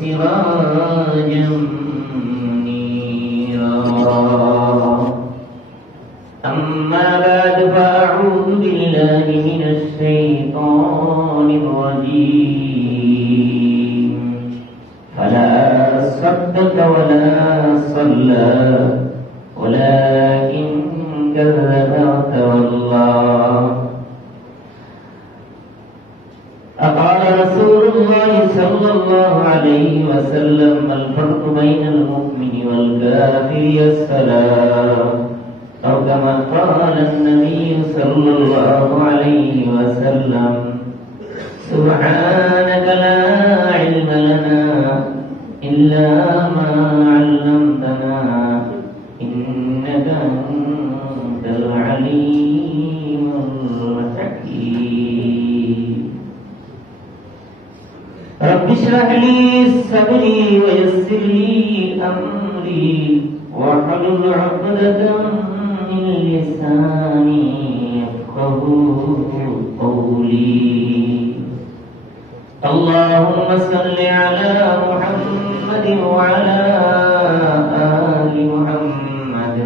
سراجا منيرا أما بعد فأعوذ بالله من الشيطان الرجيم فلا صدق ولا صلى ولكن كذب وتولى أقال رسول الله صلى الله عليه وسلم الفرق بين المؤمن والكافر السلام أو كما قال النبي صلى الله عليه وسلم سبحانك لا علم لنا إلا ما علمتنا إنك أنت العليم الحكيم رب اشرح لي صدري ويسر لي أمري واحلل عقدة من لساني يفقهوا قولي اللهم صل على محمد وعلى آل محمد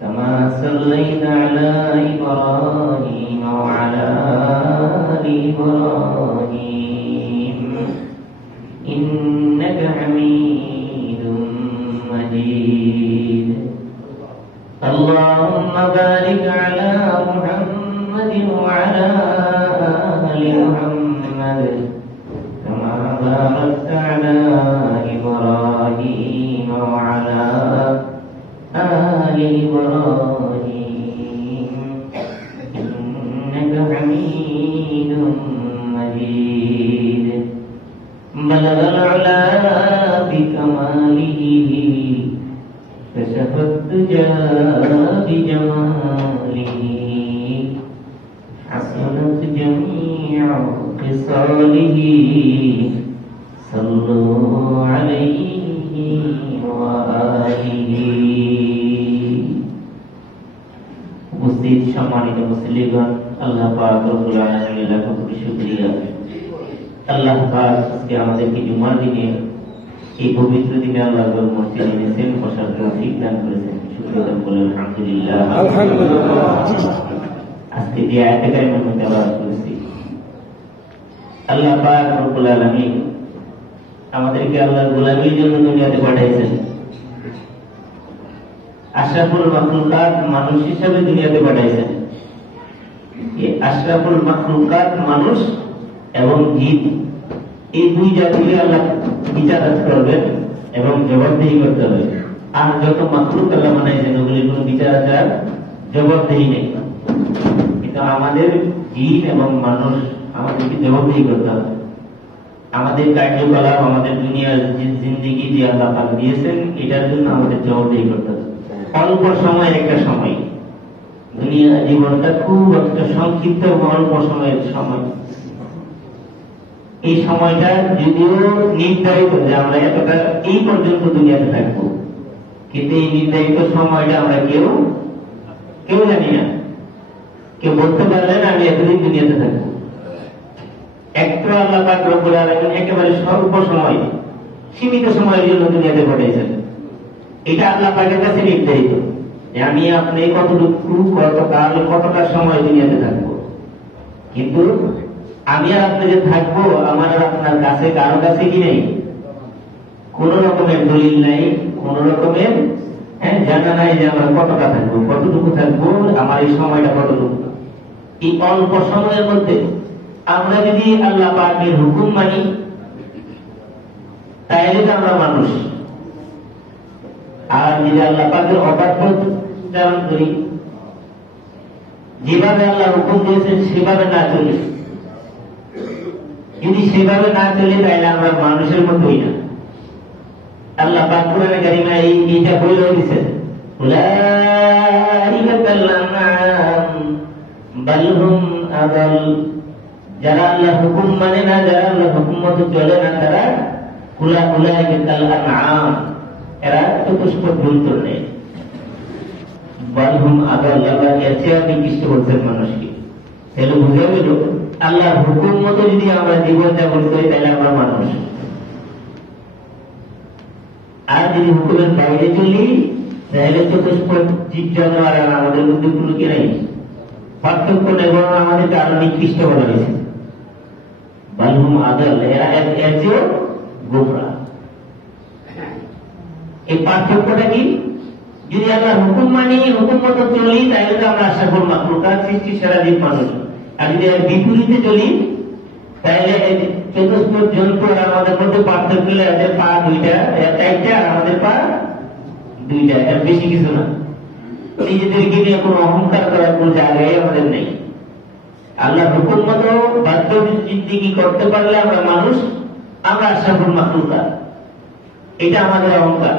كما صليت على إبراهيم وعلى آل إبراهيم إنك حميد مجيد اللهم بارك على محمد وعلى آل محمد كما باركت على إبراهيم وعلى آل إبراهيم إنك حميد مجيد بلغ العلا بكماله كشف الدجى بجماله حسنت جميع خصاله صلوا عليه وآله উপস্থিত সম্মানিত মুসলিমগণ আল্লাহ পাক রব্বুল আলামিনের লাখ কোটি শুকরিয়া আল্লাহ পাক আজকে আমাদেরকে জুমার দিনে এই পবিত্র দিনে আল্লাহর মসজিদে এনেছেন বসার তৌফিক দান করেছেন শুকরিয়া বলে আলহামদুলিল্লাহ আলহামদুলিল্লাহ আজকে যে আয়াতে কারিমার মধ্যে আলোচনা করেছি আল্লাহ পাক রব্বুল আলামিন আমাদেরকে আল্লাহর গোলামীর জন্য দুনিয়াতে পাঠিয়েছেন আশরাফুল মাখলুকাত মানুষ হিসেবে দুনিয়াতে পাঠিয়েছেন এই আশরাফুল মাখলুকাত মানুষ এবং জিন এই দুই জাতিকে আল্লাহ বিচার করবেন এবং জবাবদিহি করতে হবে আর যত মাখলুক আল্লাহ বানাইছেন ওগুলির কোনো বিচার আচার জবাবদিহি নেই কিন্তু আমাদের জিন এবং মানুষ আমাদেরকে জবাবদিহি করতে হবে আমাদের কার্যকলাপ আমাদের দুনিয়ার যে জিন্দেগি যে আল্লাহ পাক দিয়েছেন এটার জন্য আমাদের জবাবদিহি করতে হবে অল্প সময় একটা সময় দুনিয়া জীবনটা খুব একটা সংক্ষিপ্ত অল্প সময়ের সময় এই সময়টা যদিও নির্ধারিত যে আমরা এতটা এই পর্যন্ত দুনিয়াতে থাকবো কিন্তু এই নির্ধারিত সময়টা আমরা কেউ জানি না কেউ বলতে পারলেন আমি এতদিন দুনিয়াতে থাকবো একটু আল্লাহ পাক রব্বুল আলামিন একেবারে স্বল্প সময় সীমিত সময়ের জন্য দুনিয়াতে পাঠিয়েছেন এটা আল্লাহ পাকের কাছে নির্ধারিত যে আমি আপনি কতটুকু কতকাল কতটা সময় দুনিয়াতে থাকবো কিন্তু আমি আর আপনি যে থাকবো আমার আর আপনার কাছে কারো কাছে কি নেই কোন রকমের দলিল নাই কোন রকমের জানা নাই যে আমরা কতটা থাকবো কতটুকু থাকবো আমার এই সময়টা কতটুকু এই অল্প সময়ের মধ্যে আমরা যদি আল্লাহ পাকের হুকুম মানি তাইলে তো আমরা মানুষ আর যদি আল্লাহ পাকের অবাধ্যতা করি যেভাবে আল্লাহ হুকুম দিয়েছেন সেভাবে না চলি যদি সেভাবে না চলে তাহলে আমরা মানুষের মতোই না আল্লাহ পাক কোরআনে কারিমে এইটা বলে দিয়েছেন উলাইকা কাল্লাম বাল হুম আদাল যারা আল্লাহর হুকুম মানে না যারা আল্লাহর হুকুম মতো চলে না তারা উলাইকা কাল আনআম এরা চতুষ্প জন্তু নেই বাল হুম আদাল আল্লাহ এর চেয়ে নিকৃষ্ট বলছেন মানুষকে তাহলে বুঝে গেল আল্লাহর হুকুম মতো যদি আমরা জীবন যাপন করি তাহলে আমরা মানুষ আর যদি হুকুমের বাইরে চলি তাহলে চতুষ্পদ জীব জানোয়ার আর আমাদের মধ্যে কোনো কি নাই, পার্থক্য নেই, বরং আমাদেরকে আরো নিকৃষ্ট বলা হয়েছে। বালহুম আদল, এরা এর চেয়েও গোমরাহ। এই পার্থক্যটা কি? যদি আমরা হুকুম মানি, হুকুম মতো চলি, তাহলে তো আমরা আশা করব মাখলুকাত সৃষ্টি সেরা জীব মানুষ। আর যদি এর বিপরীতে চলি, তাহলে চতুষ্পদ জন্তু আর আমাদের মধ্যে পার্থক্য হলে এদের পা দুইটা, একটা, আর আমাদের পা দুইটা, এর বেশি কিছু না। নিজেদেরকে নিয়ে কোনো অহংকার করার কোনো জায়গায় আমাদের নেই। আল্লাহ হুকুম মতো বাধ্য জিন্দেগি করতে পারলে আমরা মানুষ, আমরা আশা করব মাখলুকাত, এটা আমাদের অহংকার।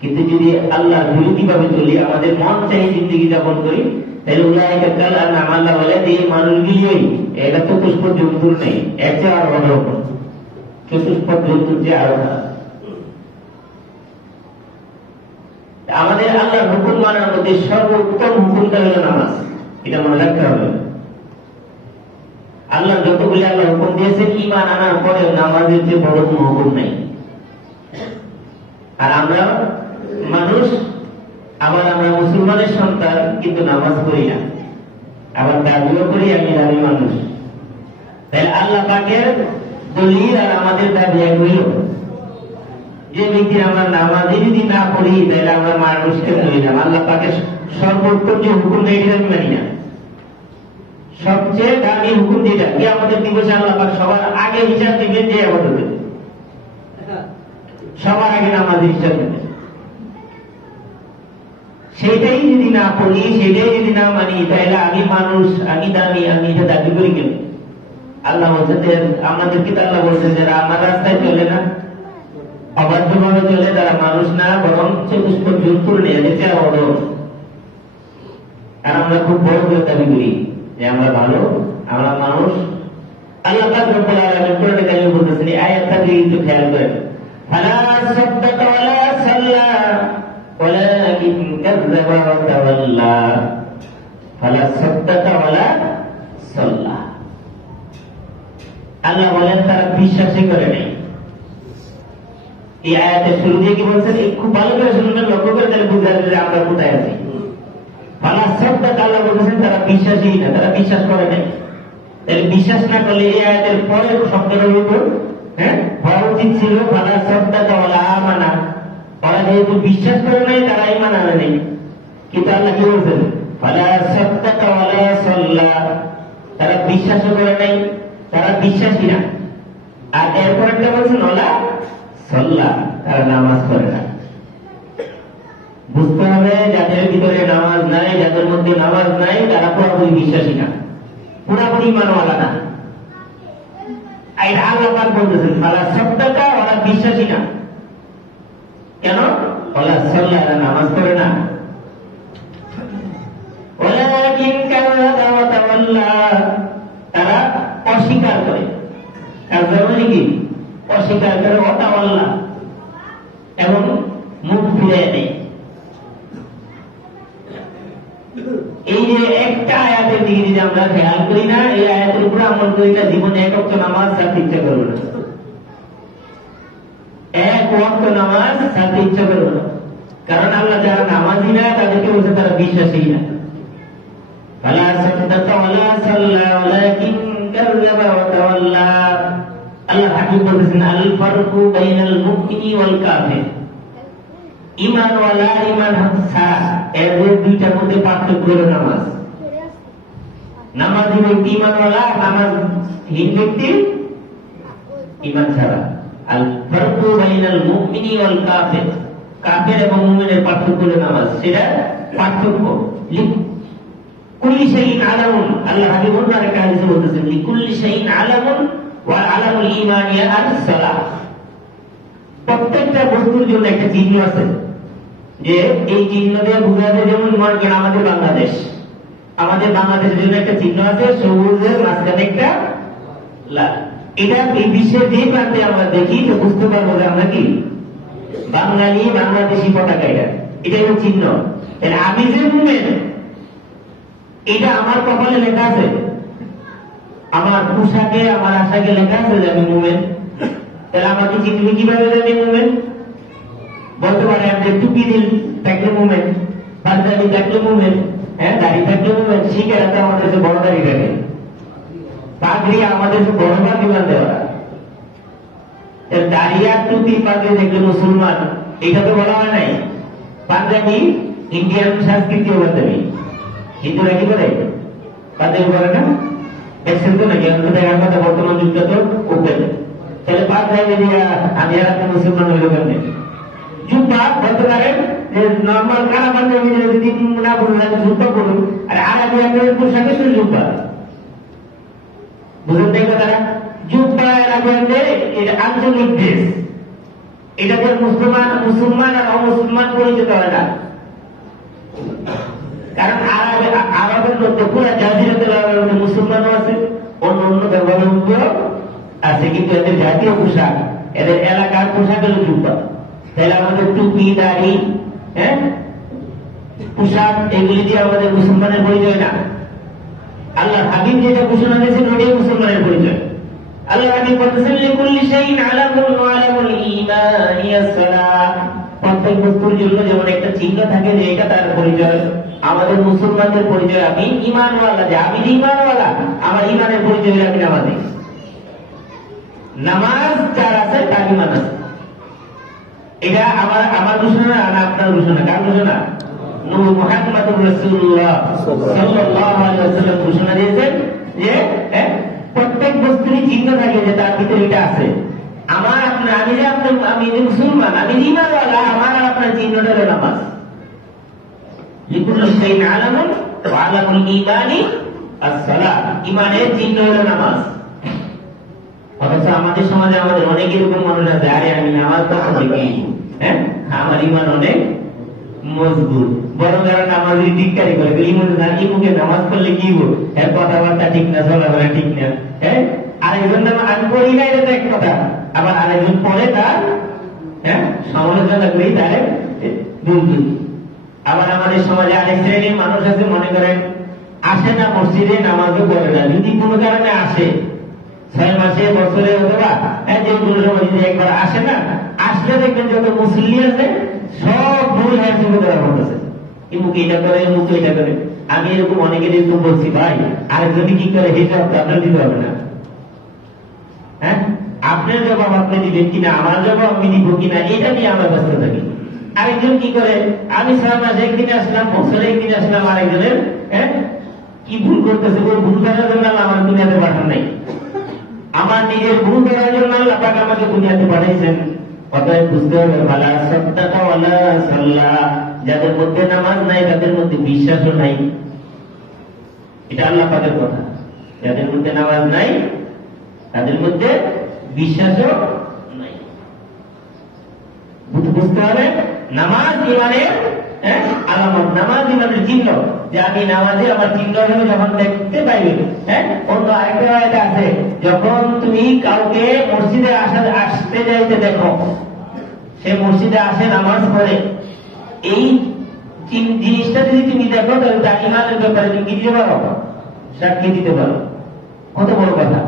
কিন্তু যদি আল্লাহ বিরোধী ভাবে চলি, আমাদের মন চাই জিন্দেগি যাপন করি, তাহলে উলাইকা কাল আনআম, আল্লাহ বলে এই মানুষগুলি এটা চতুষ্পদ জন্তুর নেই, এর চেয়ে আরো অন্যরকম, চতুষ্পদ জন্তুর চেয়ে আরো খারাপ। আমাদের আল্লাহর হুকুম মানার মধ্যে সর্বোত্তম হুকুমটা হলো নামাজ, এটা মনে রাখতে হবে। আল্লাহ যতগুলি আল্লাহ হুকুম দিয়েছেন, ঈমান আনার পরে নামাজের চেয়ে বড় কোনো হুকুম নাই। আর আমরা মানুষ, আবার আমরা মুসলমানের সন্তান, কিন্তু নামাজ পড়ি না, আবার দাবিও করি আমি দাবি মানুষ। তাই আল্লাহ পাকের দলিল আর আমাদের দাবি এক হইল, যে ব্যক্তি আমরা নামাজে যদি না পড়ি তাহলে আমরা মানুষকে ধরি না। আল্লাহ পাকের সর্বোত্তম যে হুকুম নেই এটা আমি মানি না। সবচেয়ে দামি হুকুম যেটা, কি আমাদের দিবসে আল্লাহ পাক সবার আগে হিসাব দিবেন, যে আমাদের সবার আগে নামাজের হিসাব দিবেন। সেটাই যদি না পড়ি, সেটাই যদি না মানি, তাহলে আমি মানুষ, আমি দামি, আমি এটা দাবি করি কেন? আল্লাহ বলছেন যে আমাদেরকে তো আল্লাহ বলছেন যারা আমার রাস্তায় চলে না, অবাধ্যভাবে চলে, তারা মানুষ না, বরং চতুষ্পদ জন্তুর নেই, এদেরকে বড়। আর আমরা খুব বড় করে দাবি করি যে আমরা ভালো, আমরা মানুষ। আল্লাহ পাক রব্বুল আলামিন কোরআনে কারিমে বলতেছেন, এই আয়াতটাকে একটু খেয়াল করেন, ফালা সাদ্দাকা ওয়ালা সাল্লা ওয়ালাকিন কাযযাবা ওয়া তাওয়াল্লা, ফালা সাদ্দাকা ওয়ালা সাল্লা। আল্লাহ বলেন তারা বিশ্বাসই করে নাই। এই আয়াতের শুরু দিয়ে কি বলছেন, খুব ভালো করে শুনবেন, লক্ষ্য করে তাহলে বুঝতে পারবেন যে আমরা কোথায় আছি। ফালা সাদ্দাকা, আল্লাহ বলতেছেন তারা বিশ্বাসই না, তারা বিশ্বাস করে নাই। তাহলে বিশ্বাস না করলে এই আয়াতের পরের শব্দের উপর হওয়া উচিত ছিল ফালা সাদ্দাকা ওয়ালা আমানা। ওরা যেহেতু বিশ্বাস করে নাই, তারা ঈমান আনে নাই। কিন্তু আল্লাহ কি বলছেন, ফালা সাদ্দাকা ওয়ালা সাল্লা, তারা বিশ্বাসও করে নাই, তারা বিশ্বাসী না। আর এরপর একটা বলছেন ওয়ালা সাল্লা, তারা নামাজ পড়ে না। বুঝতে হবে যাদের ভিতরে নামাজ নাই, যাদের মধ্যে নামাজ নাই, তারা পুরোপুরি বিশ্বাসী না, পুরোপুরি মানওয়ালা না। এটা আল্লাহ পাক বলতেছেন ফালা সাদ্দাকা, ওরা বিশ্বাসী না। কেন? ওয়ালা সাল্লা, নামাজ পড়ে না। ওয়ালাকিন কাযযাবা ওয়া তাওয়াল্লা, তারা অস্বীকার করে। কাযযাবা মানে কি? অস্বীকার করে, ওয়া তাওয়াল্লা, এবং মুখ ফিরিয়ে নেয়। এই যে একটা আয়াতের দিকে যদি আমরা খেয়াল করি না, এই আয়াতের উপরে আমল করি না, জীবনে এক ওয়াক্ত নামাজ ছাড়তে ইচ্ছা করবো না, এক ওয়াক্ত নামাজ ছাড়তে ইচ্ছা করবো না। কারণ আল্লাহ যারা নামাজি না, তাদেরকে বলছে তারা বিশ্বাসী না। ফালা সাদ্দাকা ওয়ালা সাল্লা ওয়ালাকিন কাযযাবা ওয়া তাওয়াল্লা। আল্লাহ হাকিম বলতেছেন, আল ফারকু বাইনাল মুমিনি ওয়াল কাফির, ঈমানওয়ালা ঈমান ছাড়া, এদের দুইটার মধ্যে পার্থক্য হলো নামাজ। নামাজি ব্যক্তি ঈমানওয়ালা, নামাজহীন ব্যক্তি ঈমান ছাড়া। আল ফারকু বাইনাল মুমিনি ওয়াল কাফির, কাফের এবং মুমিনের পার্থক্য হলো নামাজ। সেটা পার্থক্য লিকুল্লি শাইইন আলামুন। আল্লাহ হাবিব ওনার একটা হাদিসে বলতেছেন, লিকুল্লি শাইইন আলামুন ওয়া আলামুল ঈমানি আস-সালাহ। প্রত্যেকটা বস্তুর জন্য একটা চিহ্ন আছে, যে এই চিহ্ন দিয়ে বোঝা যায়। যেমন মনে করেন আমাদের বাংলাদেশের জন্য একটা চিহ্ন আছে, সবুজের মাঝখানে একটা লাল। এটা এই বিশ্বের যে প্রান্তে আমরা দেখি, তো বুঝতে পারবো যে আমরা কি বাঙালি, বাংলাদেশি পতাকা। এটা একটা চিহ্ন। আমি যে মুমিন, এটা আমার কপালে লেখা আছে, আমার পোশাকে, আমার আশাকে লেখা আছে যে আমি মুমিন। তাহলে আমাকে চিনবে কিভাবে যে আমি মুমিন? বলতে পারেন যে টুপি দিল থাকলে মুভমেন্ট, পাঞ্জাবি থাকলে মুভমেন্ট, হ্যাঁ দাড়ি থাকলে মুভমেন্ট, শিখেরা তো আমাদের কাছে বড় দাড়ি থাকে, পাগড়ি আমাদের কাছে বড় পাগড়ি বাঁধতে ওরা। দাড়ি আর টুপি পাগড়ি দেখলে মুসলমান, এটা তো বলা হয় নাই। পাঞ্জাবি ইন্ডিয়ান সংস্কৃতিও পাঞ্জাবি, হিন্দুরা কি করে পাঞ্জাবি করে না, দেখছেন তো নাকি? অন্তত দেখার কথা, বর্তমান যুগটা তো ওপেন। তাহলে পাঞ্জাবি দিয়ে আমি আর আপনি মুসলমান হইল কেমনে? জুব্বা বলতে পারেন যে নর্মাল কালা পাঞ্জাবি যদি না বলুন জুব্বা বলুন, আর আরবি আপনাদের পোশাকে শুধু জুব্বা, বুঝুন তাই কথাটা? জুব্বা আরবিদের এটা আঞ্চলিক ড্রেস, এটাতে মুসলমান আর অমুসলমান পরিচিত হয় না। কারণ আরবের মধ্যে পুরো জাজিরাতুল আরবের মধ্যে মুসলমানও আছে, অন্য অন্য ধর্মাবলম্বী আছে, কিন্তু এদের জাতীয় পোশাক, এদের এলাকার পোশাক হল জুব্বা। তাহলে আমাদের টুপি দাড়ি, হ্যাঁ পোশাক, এগুলি দিয়ে আমাদের মুসলমানের পরিচয় না। আল্লাহ হাবিব যেটা ঘোষণা দিয়েছেন ওটাই মুসলমানের পরিচয়। আল্লাহ হাবিব বলতেছেন লিকুল্লি শাইইন আলামুন ওয়া আলামুল ঈমানি আস-সালাহ, প্রত্যেক বস্তুর জন্য যেমন একটা চিহ্ন থাকে যে এটা তার পরিচয়, আমাদের মুসলমানদের পরিচয় আমি ঈমানওয়ালা, যে আমি ঈমানওয়ালা, আমার ঈমানের পরিচয় আমি নামাজি। নামাজ যার আছে তার ঈমান আছে। এটা আমার ঘোষণা না আপনার ঘোষণা? কার ঘোষণা? নবী মুহাম্মদুর রাসূলুল্লাহ সাল্লাল্লাহু আলাইহি ওয়াসাল্লাম ঘোষণা দিয়েছেন যে প্রত্যেক বস্তুরই চিহ্ন থাকে যে তার ভিতরে এটা আছে। আমার আপনার, আমি যে আপনার, আমি যে মুসলমান, আমি ঈমানওয়ালা, আমার আর আপনার চিহ্নটা হলো নামাজ। লিকুল্লি শাইইন আলামুন ওয়া আলামুল ঈমানি আস-সালাহ, ঈমানের চিহ্ন হলো নামাজ। অথচ আমাদের সমাজে আমাদের অনেক এরকম মানুষ আছে, আরে আমি নামাজ পড়তে কি, হ্যাঁ আমার ঈমান অনেক মজবুত, বড় যারা নামাজি টিক্কারি করে, এই মুখে নামাজ পড়লে কি হবো, এর কথাবার্তা ঠিক না, চলাফেরা ঠিক না, হ্যাঁ আরেকজন আমি পড়ি না, এটা তো এক কথা, আবার আরেকজন পড়ে তার সমালোচনা করি, তার দুর্নীতি। আবার আমাদের সমাজে আরেক শ্রেণীর মানুষ আছে, মনে করেন আসে না মসজিদে, নামাজও পড়ে না, যদি কোনো কারণে আসে 6 মাসে বছরে অথবা যে কোনো সময় যদি একবার আসে না, আসলে দেখবেন যত মুসল্লি আছে সব ভুল হয়ে করতেছে, এই মুখে এটা করে, মুখে এটা করে। আমি এরকম অনেকের এরকম বলছি, ভাই আরেকজনই কি করে হিসাব আপনার দিতে হবে না, হ্যাঁ আপনার জবাব আপনি দিবেন কিনা, আমার জবাব আমি দিব কিনা, এটা নিয়ে আমরা ব্যস্ত থাকি। আরেকজন কি করে, আমি 6 মাসে একদিনে আসলাম, বছরে একদিন আসলাম, আরেকজনের কি ভুল করতেছে, ওই ভুল করার জন্য আমার দুনিয়াতে পাঠান নাই, আমার নিজের ভুল করার জন্য আল্লাহ পাক আমাকে দুনিয়াতে পাঠাইছেন। অতএব বুঝতে হবে, ওয়ালা সাদ্দাকা ওয়ালা সাল্লা, যাদের মধ্যে নামাজ নাই তাদের মধ্যে বিশ্বাসও নাই, এটা আল্লাহ পাকের কথা। যাদের মধ্যে নামাজ নাই তাদের মধ্যে বিশ্বাসও নাই। বুঝতে হবে নামাজ ইমানের আলামত, নামাজ ইমানের চিহ্ন, যে আমি নামাজে আমার চিহ্ন হলো যখন দেখতে পাইবে। অন্য আরেকটা আয়াতে আছে, যখন তুমি কাউকে মসজিদে আসতে যাইতে দেখো, সে মসজিদে আসে নামাজ পড়ে, এই জিনিসটা যদি তুমি দেখো তাহলে তার ইমানের ব্যাপারে তুমি কি দিতে পারো, সাক্ষী দিতে পারো। কত বড় কথা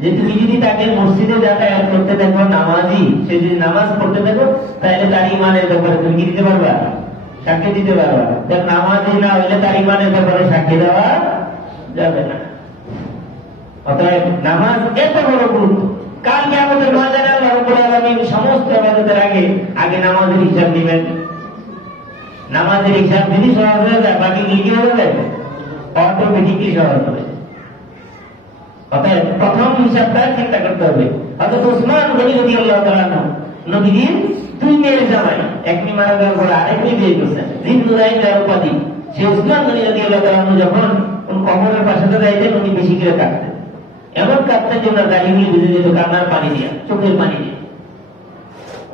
যে তুমি যদি তাকে মসজিদে যাতায়াত করতে দেখো, নামাজি, সে যদি নামাজ পড়তে দেখো, তাহলে তার ইমানের ব্যাপারে তুমি কি দিতে পারবা, সাক্ষী দিতে পারবা। নামাজি না হইলে তার ইমানের ব্যাপারে সাক্ষী দেওয়া যাবে না। অতএব নামাজ এত বড় গুরুত্ব, কালকে আমাদের ময়দানে আল্লাহ রাব্বুল আলামিন সমস্ত ইবাদতের আগে নামাজের হিসাব দিবেন। নামাজের হিসাব যদি সহজ হয়ে যায়, বাকি কি হয়ে যাবে, অটোমেটিকলি সহজ হবে। অতএব প্রথম হিসাবটা চিন্তা করতে হবে। অর্থাৎ উসমান গনি রাদিয়াল্লাহু তাআলা নবীর 2 মেয়ের জামাই, এক মেয়ে মারা যাওয়ার পরে আরেক মেয়ে বিয়ে করছেন, জিন্নুরাইন যার উপাধি, সে উসমান গনি রাদিয়াল্লাহু তাআলা যখন কবরের পাশে যাইতেন উনি বেশি করে কাঁদতেন, এমন কাঁদতেন যে ওনার গাড়িগুলি বুঝে যেত কান্নার পানি দিয়া, চোখের পানি দিয়ে।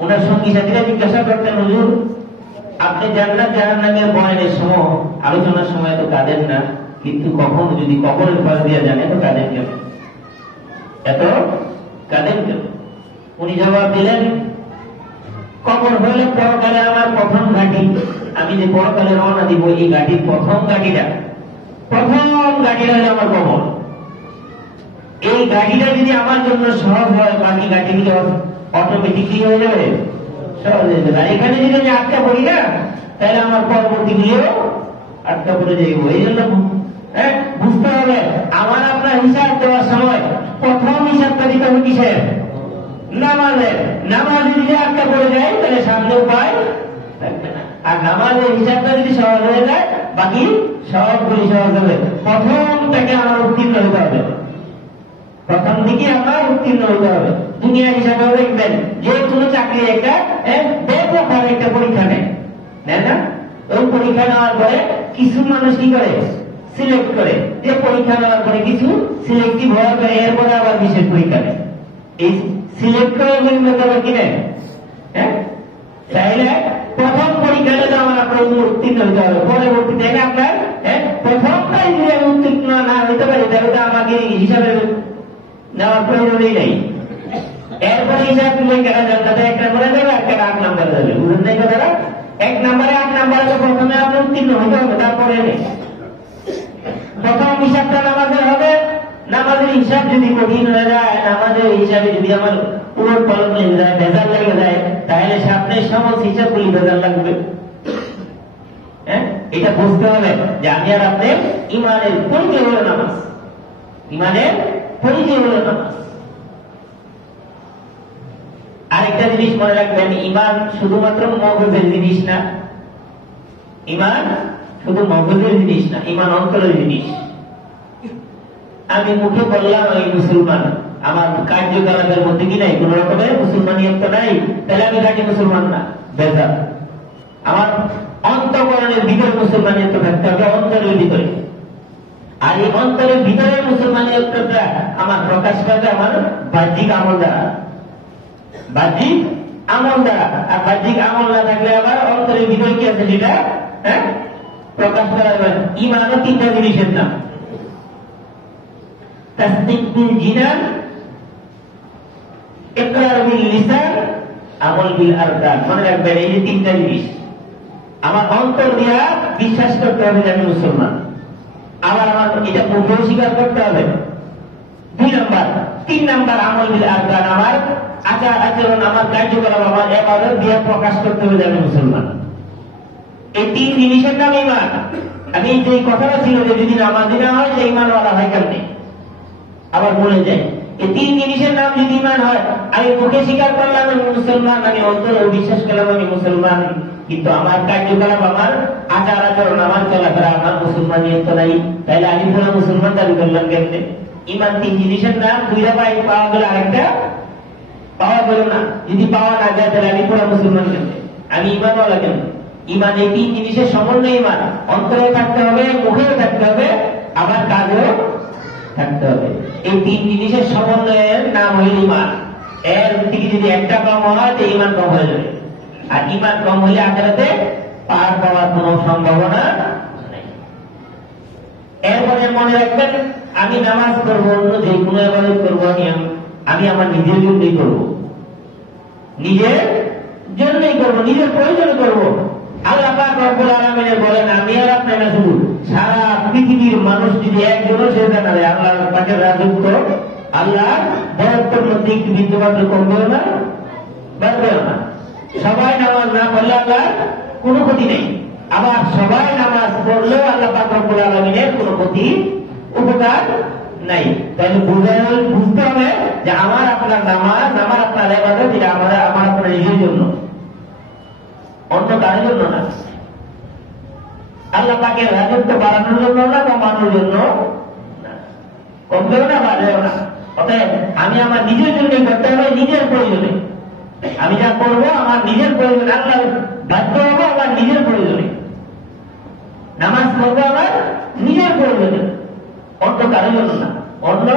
ওনার সঙ্গী সাথীরা জিজ্ঞাসা করতেন, হুজুর আপনি জান্নাত জাহান্নামের বয়ানের সময়, আলোচনার সময় তো কাঁদেন না, কিন্তু কখনো যদি কবরের পাশ দিয়ে যান এত কাঁদেন কেন, এত কাঁদেন কেন? উনি জবাব দিলেন, কবর হলে পরকালে আমার প্রথম ঘাঁটি, আমি যে পরকালে রওনা দিব, এই ঘাঁটির প্রথম ঘাঁটিটা হলে আমার কবর। এই গাড়িটা যদি আমার জন্য সহজ হয়, বাকি গাড়িগুলো অটোমেটিকলি হয়ে যাবে সহজ হয়ে যাবে। আর এখানে যদি আমি আটকা পড়ি না, তাহলে আমার পরবর্তী গিয়েও আটকা পড়ে যাইব। এই জন্য বুঝতে হবে, আমার আপনার হিসাব দেওয়ার সময় প্রথম হিসাবটা দিতে হবে কিসের? নামাজের। নামাজে যদি আটকা পড়ে যায় তাহলে সামনে উপায় থাকবে না। আর নামাজের হিসাবটা যদি সহজ হয়ে যায়, বাকি সবগুলি সহজ হবে। প্রথমটাকে আমার উত্তীর্ণ হতে হবে, প্রথম দিকে আমার উত্তীর্ণ হতে হবে। দুনিয়া হিসাবে দেখবেন যে কোনো চাকরি একটা ব্যাপক একটা পরীক্ষা নেয় না? ওই পরীক্ষা নেওয়ার পরে কিছু মানুষ কি করে? সিলেক্ট করে। যে পরীক্ষা নেওয়ার পরে কিছু সিলেক্টিভ হওয়ার পরে এরপরে আবার বিশেষ পরীক্ষা নেয়। এই সিলেক্ট করে আবার কি নেয়? চাইলে প্রথম পরীক্ষাটা আমার আপনার উত্তীর্ণ হতে হবে। পরবর্তী থেকে আপনার প্রথমটাই যদি আমি উত্তীর্ণ না হইতে পারি, তাহলে তো আমাকে হিসাবে নেওয়ার প্রয়োজনই নেই। এরপরে হিসাব পরীক্ষাটা জানতে 1 নম্বরে যাবে, একটা 8 নম্বরে যাবে। বুঝলেন নাই কথাটা? 1 নম্বরে 8 নম্বরে তো প্রথমে আপনার উত্তীর্ণ হতে হবে, তারপরে নেই। প্রথম হিসাবটা নামাজের হবে। নামাজের হিসাব যদি কঠিন হয়ে যায়, নামাজের হিসাবে যদি আমার উলট পালট লেগে যায়, ভেজাল লেগে যায়, তাহলে সামনের সমস্ত হিসাবগুলি ভেজাল লাগবে। এটা বুঝতে হবে যে আমি আর আপনি ইমানের পরিচয় হলো নামাজ, ইমানের পরিচয় হলো নামাজ। আরেকটা জিনিস মনে রাখবেন, ইমান শুধুমাত্র মগজের জিনিস না। ইমান শুধু মগজের জিনিস না, ইমান অন্তরের জিনিস। আমি মুখে বললাম আমি মুসলমান, আমার কার্যকলাপের মধ্যে কি নাই কোন রকমের মুসলমানিয়ত নাই, তাহলে আমি কাটি মুসলমান না, বেজার। আমার অন্তঃকরণের ভিতরে মুসলমানিয়ত থাকতে হবে, অন্তরের ভিতরে। আর এই অন্তরের ভিতরে মুসলমানিয়তটা আমার প্রকাশ পাবে আমার বাহ্যিক আমল দ্বারা, বাহ্যিক আমল দ্বারা। আর বাহ্যিক আমল না থাকলে আবার অন্তরের ভিতরে কি আছে যেটা প্রকাশ করা যাবে। ইমানও 3টা জিনিসের নাম, তাসদীক বিল জিনান, ইকরার বিল লিসান, আমল বিল আরকান। মনে রাখবেন এই যে 3টা জিনিস আমার অন্তর দিয়া বিশ্বাস করতে হবে যে আমি মুসলমান, আবার আমার এটা মুখেও স্বীকার করতে হবে। 2 নম্বর। 3 নম্বর আমল বিল আরকান, আমার আচার আচরণ, আমার কার্যকলাপ, আমার ইবাদত দিয়া প্রকাশ করতে হবে যে আমি মুসলমান। এই 3 জিনিসের নাম ঈমান। আমি যে কথাটা ছিল যে যদি নামাজি না হয় সে ঈমানওয়ালা হয় কেমনে, আবার বলে যায় এই 3 জিনিসের নাম যদি ঈমান হয়। আমি মুখে স্বীকার করলাম আমি মুসলমান, আমি অন্তরে বিশ্বাস করলাম আমি মুসলমান, কিন্তু আমার কার্যকলাপ, আমার আচার আচরণ, আমার চলাফেরা, আমার মুসলমানিয়ত নাই, তাহলে আমি পুরো মুসলমান দাবি করলাম কেমনে? ঈমান 3 জিনিসের নাম, 2টা পাওয়া গেল, আরেকটা পাওয়া গেল না। যদি পাওয়া না যায় তাহলে আমি পুরো মুসলমান কেমনে? আমি ঈমানওয়ালা কেমনে? ঈমান এই 3 জিনিসের সমন্বয় ঈমান। অন্তরে থাকতে হবে, মুখেও থাকতে হবে, আবার কাজেও থাকতে হবে। এই 3 জিনিসের সমন্বয়ের নাম হইল ঈমান। এর থেকে যদি একটা কম হয় তো ঈমান কম হয়ে যাবে। আর ঈমান কম হলে আখিরাতে পার পাওয়ার কোনো সম্ভাবনা নেই। এরপরে মনে রাখবেন, আমি নামাজ পড়বো, অন্য যে কোনো ইবাদত করবো, আমি আমার নিজের জন্যই করবো, নিজের জন্যই করবো, নিজের প্রয়োজনে করবো। আল্লাহ পাক রব্বুল আলামিন বলেন, আমি আর আপনি না, শুধু সারা পৃথিবীর মানুষ যদি একজনও সেজদা না দেয়, আল্লাহ পাকের রাজত্ব, আল্লাহ বরত্বের মধ্যে একটু বিন্দুমাত্র কমবেও না, বাড়বেও না। সবাই নামাজ না পড়লে আল্লাহ কোনো ক্ষতি নেই, আবার সবাই নামাজ পড়লেও আল্লাহ পাক রব্বুল আলামিনের কোনো ক্ষতি, উপকার নাই। তাহলে বুঝতে হবে যে আমার আপনার নামাজ, আমার আপনার ইবাদত, এটা আমার আপনার নিজের জন্য, অন্য কারোর জন্য না। আল্লাহ পাকের রাজত্ব বাড়ানোর জন্য না, কমানোর জন্য না, কমবেও না, বাড়বেও না। অতএব আমি আমার নিজের জন্য করতে হবে, নিজের প্রয়োজনে। আমি যা করবো আমার নিজের প্রয়োজনে, আল্লাহ বাধ্য হবো আমার নিজের প্রয়োজনে, নামাজ পড়বো আমার নিজের প্রয়োজনে, অন্য কারোর জন্য না, অন্য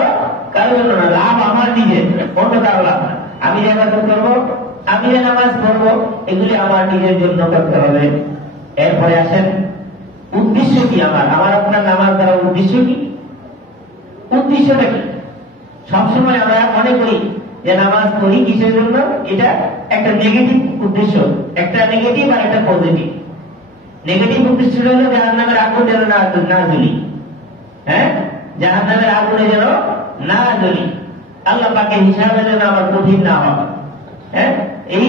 কারোর জন্য না। লাভ আমার নিজের, অন্য কারো লাভ না। আমি যে ইবাদত করবো, আমি যে নামাজ পড়বো, এগুলি আমার নিজের জন্য করতে হবে। এরপরে আসেন উদ্দেশ্য কি আমার আপনার নামাজ দ্বারা উদ্দেশ্য কি? উদ্দেশ্যটা কি? সবসময় আমরা মনে করি যে নামাজ পড়ি কিসের জন্য, এটা একটা নেগেটিভ উদ্দেশ্য, একটা নেগেটিভ আর একটা পজিটিভ। নেগেটিভ উদ্দেশ্য হলো জাহান্নামের আগুন যেন না জ্বলি, জাহান্নামের আগুনে যেন না জ্বলি, আল্লাহ পাকের হিসাবে যেন আমার কঠিন না হয়। এই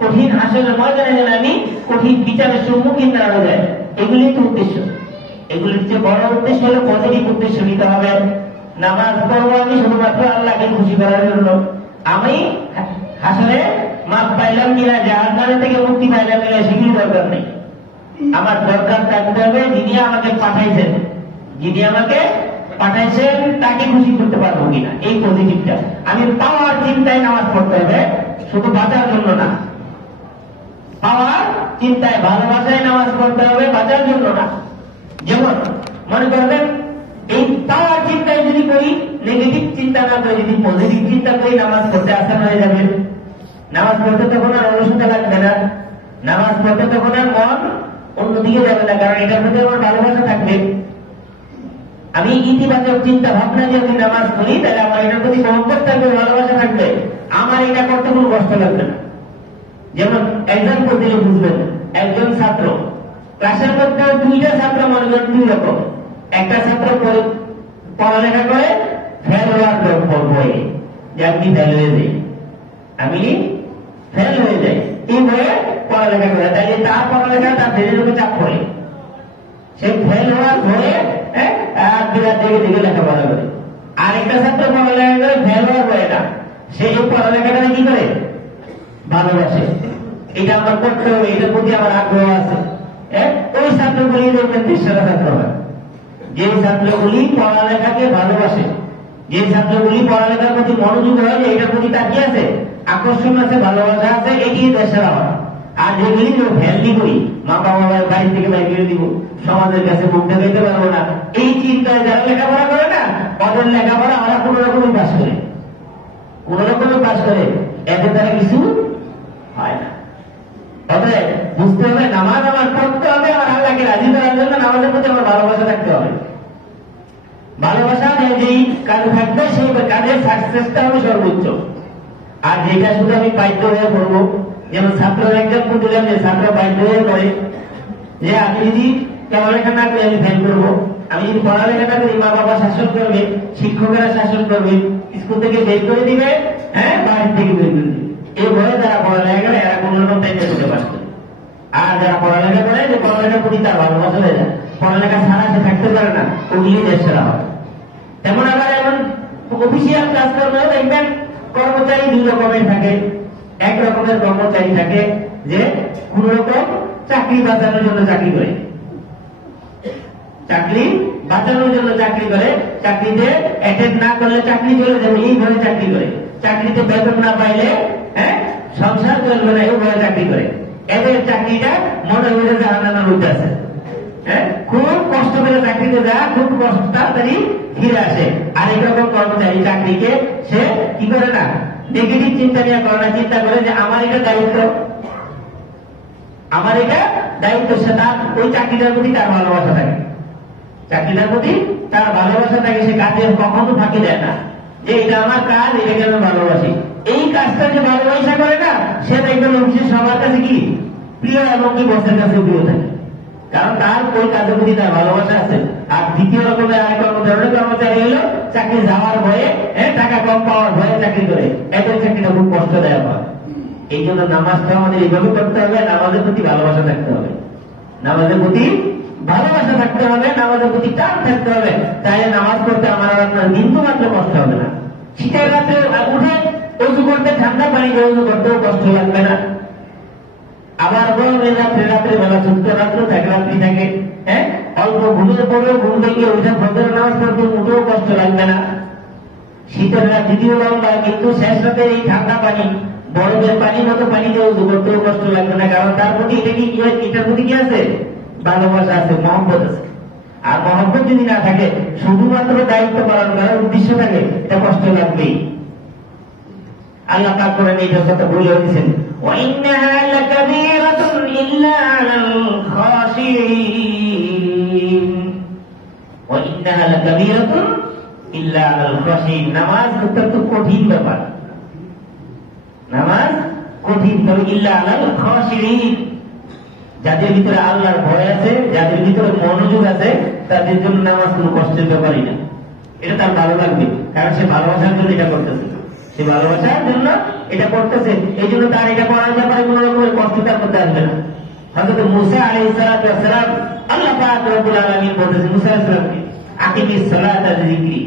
কঠিন হাসরের ময়দানে গেলে আমি কঠিন বিচারের সম্মুখীন দাঁড়ানো যায়। এগুলি তো উদ্দেশ্য। এগুলির চেয়ে বড় উদ্দেশ্য হলো পজিটিভ উদ্দেশ্য নিতে হবে। নামাজ পড়বো আমি শুধুমাত্র আল্লাহকে খুশি করার জন্য। আমি হাসরে মাপ পাইলাম কিনা, জাহান্নাম থেকে মুক্তি পাইলাম কিনা, সেগুলি দরকার নেই। আমার দরকার থাকতে হবে যিনি আমাকে পাঠাইছেন, যিনি আমাকে পাঠাইছেন তাকে খুশি করতে পারবো কিনা, এই পজিটিভটা। আমি পাওয়ার চিন্তায় নামাজ পড়তে হবে, শুধু বাঁচার জন্য না। পাওয়ার চিন্তায়, ভালোবাসায় নামাজ পড়তে হবে, বাঁচার জন্য না। যেমন মনে করবেন এই পাওয়ার চিন্তায় যদি করি, নেগেটিভ চিন্তা না করে যদি পজিটিভ চিন্তা করি, নামাজ পড়তে আসান হয়ে যাবে। নামাজ পড়তে তখন আর অলসতা লাগবে না, নামাজ পড়তে তখন আর মন অন্যদিকে যাবে না, কারণ এটার প্রতি আমার ভালোবাসা থাকবে। আমি ইতিবাচক চিন্তা ভাবনা দিয়ে আমি নামাজ পড়ি, তাহলে আমার এটার প্রতি মহব্বত থাকবে, ভালোবাসা থাকবে, আমার এটা করতে কোনো কষ্ট লাগবে না। যেমন এক্সাম্পল দিলে বুঝবেন, একজন ছাত্র ক্লাসের মধ্যে দুইটা ছাত্র মনে করেন দুই রকম। একটা ছাত্র পড়ালেখা করে ফেল হওয়ার ভয়ে, যে আপনি ফেল হয়ে যাই, আমি ফেল হয়ে যাই, এই ভয়ে পড়ালেখা করে, তাই তার পড়ালেখা তার দেহের উপর চাপ পড়ে, সে ফেল হওয়ার ভয়ে বিরাট দেখে দেখে লেখাপড়া করে। আরেকটা ছাত্র পড়ালেখা করে ফেল হওয়ার ভয়ে না, সে এই পড়ালেখাটা কি করে, ভালোবাসে, এটা আমার করতে হবে, এটার প্রতি আমার আগ্রহ আছে। ওই ছাত্রগুলি দেখবেন দেশের ছাত্র হয়, যে ছাত্রগুলি পড়ালেখাকে ভালোবাসে, যে ছাত্রগুলি পড়ালেখার প্রতি মনোযোগ হয়, এটার প্রতি তার কি আছে, আকর্ষণ আছে, ভালোবাসা আছে, এটি দেশের হয়। আর যেগুলি ভ্যালি করি, মা বাবা বাড়ি থেকে বাইরে করে দিব, সমাজের কাছে মুখ দেখাইতে পারবো না, এই চিন্তায় যারা লেখাপড়া করে না, ওদের লেখাপড়া ওরা কোন রকমের পাস করে, কোন রকমের পাস করে, এতে তারা কিছু হয় না। তবে বুঝতে হবে নামাজ আমার পড়তে হবে, আমার আল্লাহকে রাজি করার জন্য নামাজের প্রতি আমার ভালোবাসা থাকতে হবে। ভালোবাসা যেই কাজে থাকবে সেই কাজের সাকসেসটা হবে সর্বোচ্চ। আর যেটা শুধু আমি বাধ্য হয়ে পড়বো, যেমন ছাত্র এক্সাম্পল দিলাম, যে ছাত্র বাধ্য হয়ে পড়ে যে আমি যদি পড়ালেখা না করি আমি ফেল করবো, আমি যদি পড়ালেখা না করি মা বাবা শাসন করবে, শিক্ষকেরা শাসন করবে, স্কুল থেকে বের করে দিবে, বাড়ির থেকে বের করে দিবে। এই ভয়ে যারা পড়ালেখা করে এরা কোন রকম দায়িত্ব করতে পারছে। আর যারা পড়ালেখা করে, যে পড়ালেখার প্রতি তার ভালোবাসা হয়ে যায়, পড়ালেখা ছাড়া সে থাকতে পারে না, ওগুলি দেশ সেরা হয়। তেমন আবার এমন অফিসিয়াল কাজকর্মেও দেখবেন কর্মচারী দুই রকমের থাকে। এক রকমের কর্মচারী থাকে যে কোন রকম চাকরি বাঁচানোর জন্য চাকরি করে, চাকরি বাঁচানোর জন্য চাকরি করে, চাকরিতে অ্যাটেন্ড না করলে চাকরি চলে যাবে, এইভাবে চাকরি করে, চাকরিতে বেতন না পাইলে সংসার চলবে না, এইভাবে চাকরি করে। এদের চাকরিটা মনে হয়ে জানানোর উদ্দেশ্য আছে, খুব কষ্ট করে চাকরিতে যা, খুব কষ্ট তাড়াতাড়ি ফিরে আসে। আর এইরকম কর্মচারী চাকরিকে সে কি করে না, নেগেটিভ চিন্তা নিয়ে করে না, চিন্তা করে যে আমার এটা দায়িত্ব, আমার এটা দায়িত্ব, সে তার ওই চাকরিটার প্রতি তার ভালোবাসা থাকে, চাকরিটার প্রতি তার ভালোবাসা থাকে, সে কাজে কখনো ফাঁকি দেয় না, যে এটা আমার কাজ, এটাকে আমি ভালোবাসি। এই কাজটা যে ভালোবাসা করে না, সে দেখবেন অফিসের সবার কাছে কি প্রিয়, এবং কি বসের কাছে প্রিয় থাকে, কারণ তার ওই কাজের প্রতি তার ভালোবাসা আছে। আর দ্বিতীয় রকমের আরেক কর্মচারী হলো চাকরি যাওয়ার ভয়ে, টাকা কম পাওয়ার ভয়ে চাকরি করে, এদের চাকরিটা খুব কষ্টদায়ক হয়। এই জন্য নামাজটা আমাদের এইভাবে করতে হবে, নামাজের প্রতি ভালোবাসা থাকতে হবে, নামাজের প্রতি ভালোবাসা থাকতে হবে, নামাজের প্রতি টান থাকতে হবে, তাই নামাজ পড়তে আমার আপনার বিন্দু মাত্র কষ্ট হবে না। শীতের রাত্রে উঠে উজু করতে, ঠান্ডা পানিতে উজু করতেও কষ্ট লাগবে না। আবার গরমের রাত্রে, রাত্রে বেলা ছোট্ট রাত্রে থাকে, রাত্রি থাকে, অল্প ঘুমের পরেও ঘুম থেকে উঠে ফজরের নামাজ পড়তে উঠেও কষ্ট লাগবে না। শীতের রাত দ্বিতীয় লম্বা, কিন্তু শেষ রাতে এই ঠান্ডা পানি, বরফের পানির মতো পানিতে উজু করতেও কষ্ট লাগবে না, কারণ তার প্রতি এটা কি, এটার প্রতি কি আছে, ভালোবাসা আছে, মহব্বত আছে। আর মহব্বত যদি না থাকে, শুধুমাত্র দায়িত্ব পালন করার উদ্দেশ্য থাকে, এটা কষ্ট লাগবেই। আল্লাহ পাক করেন এইটার কথা বলে দিয়েছেন, وَإِنَّهَا لَكَبِيرَةٌ إِلَّا عَلَى الْخَاشِعِينَ وَإِنَّهَا لَكَبِيرَةٌ إِلَّا عَلَى الْخَاشِعِينَ। নামাজ অত্যন্ত কঠিন ব্যাপার, নামাজ কঠিন, তবে ইল্লা আলাল খাশিঈন, যাদের ভিতরে আল্লাহর ভয় আছে, যাদের ভিতরে মনোযোগ আছে, তাদের জন্য নামাজ কোনো কষ্টের ব্যাপারই না। এটা তার ভালো লাগবে, কারণ সে ভালোবাসার জন্য এটা করতেছে, সে ভালোবাসার জন্য এটা করতেছে, এই জন্য তার এটা করার ব্যাপারে কোন রকমের কষ্ট তার করতে আসবে না। হযরত মুসা আলাইহিস সালাম আল্লাহ পাক রব্বুল আলামিন বলেছেন মুসা আলাইহিস সালামকে আকিমিস সালাতা যিকরি।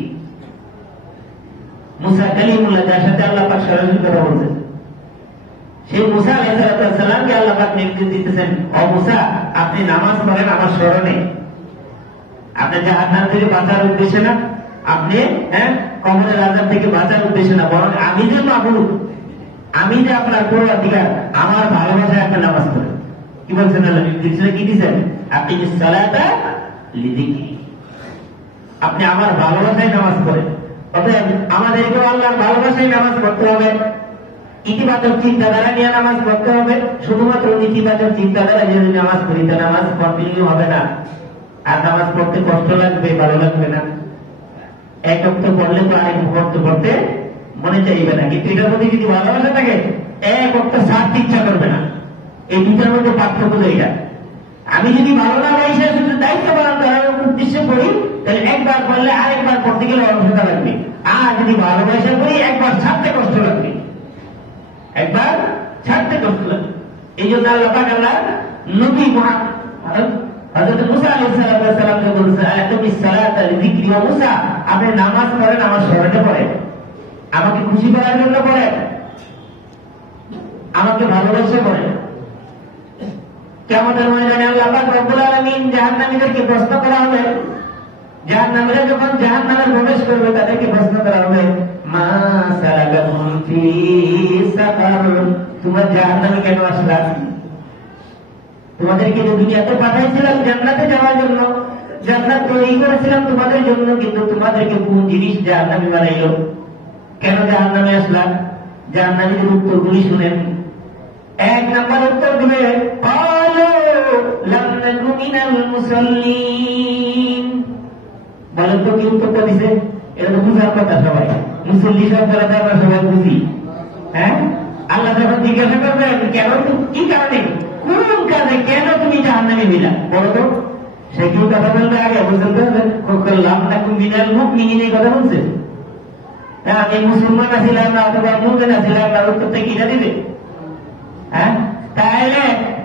মুসা কালিমুল্লাহ, যার সাথে আল্লাহ পাক সরাসরি কথা বলছেন, সেই মুসা আলাইহিস সালামকে আল্লাহ পাক নির্দেশ দিতেছেন, ও মুসা আপনি নামাজ পড়েন আমার স্মরণে। আপনি জাহান্নাম থেকে বাঁচার উদ্দেশ্যে না, আপনি কবরের আযাব থেকে বাঁচার উদ্দেশ্যে না, বরং আমি যে মাবুদ, আমি যে আপনার পূর্বাধিকার, আমার ভালোবাসায় আপনি নামাজ পড়েন। কি বলছেন আল্লাহ? নির্দেশনা কি দিচ্ছেন? আপনি সালাতা লিযিকরি, আপনি আমার ভালোবাসায় নামাজ পড়েন। অতএব আমাদেরকে আল্লাহর ভালোবাসায় নামাজ পড়তে হবে, ইতিবাচক চিন্তাধারা নিয়ে নামাজ পড়তে হবে। শুধুমাত্র নেতিবাচক চিন্তাধারা যদি নামাজ পড়ি তো নামাজ কন্টিনিউ হবে না, আর নামাজ পড়তে কষ্ট লাগবে, ভালো লাগবে না। এক ওয়াক্ত পড়লে তো আরেক ওয়াক্ত পড়তে মনে চাইবে না, কিন্তু এটার মধ্যে যদি ভালোবাসা থাকে এক ওয়াক্ত ছাড়তে ইচ্ছা করবে না। এই দুটার মধ্যে পার্থক্য এটা। আমি যদি ভালো না বাসে শুধু দায়িত্ব পালন করার উদ্দেশ্যে পড়ি তাহলে একবার পড়লে আরেকবার পড়তে গেলে অলসতা লাগবে, আর যদি ভালোবাসা করি একবার ছাড়তে কষ্ট লাগবে, একবার ছাড়তে কষ্ট লাগবে। এই জন্য আল্লাহ পাক আল্লাহ নবী হযরত মুসা আলাইহিস সালামকে বলেছেন আকিমিস সালাতা লিযিকরি। ও মুসা আপনি নামাজ পড়েন আমার স্মরণে পড়েন, আমাকে খুশি করার জন্য পড়েন, আমাকে ভালোবাসে পড়েন। কিয়ামতের ময়দানে আল্লাহ পাক রব্বুল আলামিন জাহান্নামীদেরকে প্রশ্ন করা হবে, জাহান্নামীরা যখন জাহান্নামে প্রবেশ করবে তাদেরকে প্রশ্ন করা হবে, মা সালাকাকুম ফি সাকার, তোমরা জাহান্নামে কেন আসলা? তোমাদেরকে যে দুনিয়াতে পাঠাইছিলাম জান্নাতে যাওয়ার জন্য, জান্নাত তৈরি করেছিলাম তোমাদের জন্য, কিন্তু তোমাদেরকে কোন জিনিস জাহান্নামে বানাইলো? কেন জাহান্নামে আসলা? জাহান্নামীদের উত্তরগুলি শুনেন। এক নাম্বার উত্তর দিবে ক্বালু লাম নাকু মিনাল মুসাল্লিন। বলেন তো কি উত্তরটা দিছে? এটা তো বুঝার কথা সবাই, মুসল্লি শব্দটা তো আমরা সবাই বুঝি। আল্লাহ যখন জিজ্ঞাসা করবেন কেন, কি কারণে, কোন কাজে কেন তুমি জাহান্নামে দিলা, বলো তো, সে কি কথা বলবে? আগে বুঝতে হবে লাম নাকু মিনাল মুমিনিন, এই কথা বলছে। আমি মুসলমান আছিলাম না অথবা মুমিন আছিলাম না, উত্তরটা কি দিবে?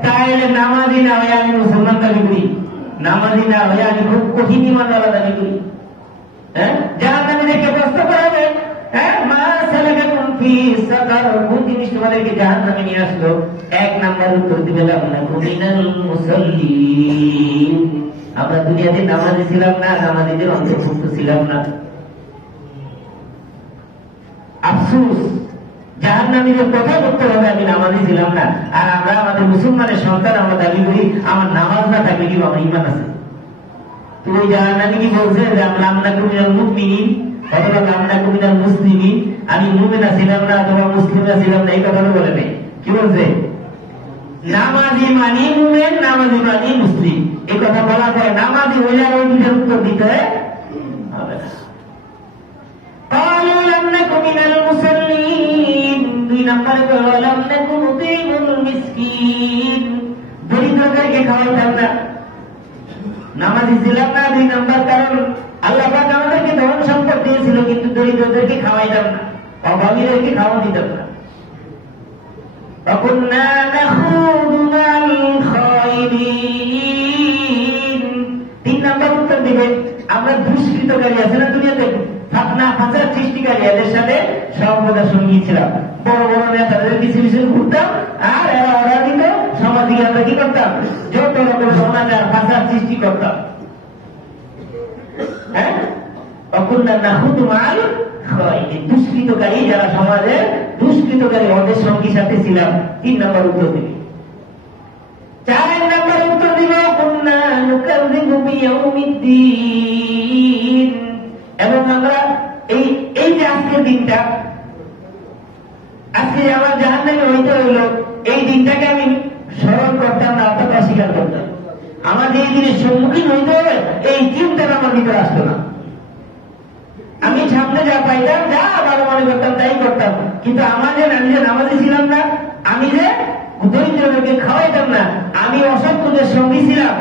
তাইলে নামাজি না হয়ে আমি মুসলমান দাবি করি, নামাজি না হয়ে আমি খুব কঠিন ইমানওয়ালা দাবি করি। জাহান্নামীদেরকে প্রশ্ন করা হবে, মা সালাকাকুম ফি সাকার, কোন জিনিস তোমাদেরকে জাহান্নামে নিয়ে আসলো? এক নাম্বার উত্তর দিবে লাম নাকু মিনাল মুসাল্লিন, আমরা দুনিয়াতে নামাজি ছিলাম না, নামাজিদের অন্তর্ভুক্ত ছিলাম না। আফসোস, জাহান্নামীদের কথা করতে হবে আমি নামাজি ছিলাম না, আর আমরা আমাদের মুসলমানের সন্তান আমরা দাবি করি আমার নামাজ না থাকলে কি আমার ঈমান আছে। তো ওই জাহান্নামী কি বলছে যে লাম নাকু মিনাল মুমিনিন অথবা লাম নাকু মিনাল মুসলিমিন, আমি মুমিনা ছিলাম না অথবা মুসলিমা ছিলাম না, এই কথাটা বলে নেই। কি বলছে? নামাজি মানি মুমিন, নামাজি মানি মুসলিম, এই কথা বলা পরে নামাজি হইলে আর ওই দুটার উত্তর দিতে হবে না। ক্বালু লাম নাকু মিনাল মুসাল্লিন, দুই নম্বরে বলল লাম নাকু নুতিমুল মিসকিন, দরিদ্রদেরকে খাওয়াইতাম না, নামাজি ছিলাম না। দুই নম্বর কারণ আল্লাহ পাক আমাদেরকে ধন সম্পদ দিয়েছিল কিন্তু দরিদ্রদেরকে খাওয়াইতাম না, অভাবীদেরকে খাওয়া দিতাম না। وَكُنَّا نَخُوضُ مَعَ الْخَائِضِينَ, তিন নম্বর উত্তর দিবে আমরা দুষ্কৃতকারী আছে না দুনিয়াতে, ফাতনা ফাসাদ সৃষ্টিকারী, এদের সাথে সর্বদা সঙ্গী ছিলাম। বড় বড় নেতাদের কিছু কিছু ঘুরতাম, আর এরা অর্ডার দিত, সমাজে আমরা কি করতাম? যত রকম সমাচার ফাসাদ সৃষ্টি করতাম। وَكُنَّا نَخُوضُ مَعَ الْخَائِضِينَ, দুষ্কৃতকারী যারা সমাজের দুষ্কৃতকারী ওদের সঙ্গী সাথে ছিলাম। তিন নম্বর উত্তর দিবে। চার নম্বর উত্তর দিবে কুন্না নুকাযযিবু বিয়াউমিদ্দিন, এবং আমরা এই যে আজকের দিনটা, আজকে আমার জাহান্নামে হইতে হইল, এই দিনটাকে আমি স্মরণ করতাম না অথবা অস্বীকার করতাম। আমার যে এই দিনের সম্মুখীন হইতে হবে এই চিন্তাটা আমার ভিতরে আসতো না। আমি সামনে যা পাইতাম, যা ভালো মনে করতাম তাই করতাম, কিন্তু আমি যে নামাজি ছিলাম না, আমি যে দরিদ্রদেরকে খাওয়াইতাম না, আমি অসত্যদের সঙ্গী ছিলাম,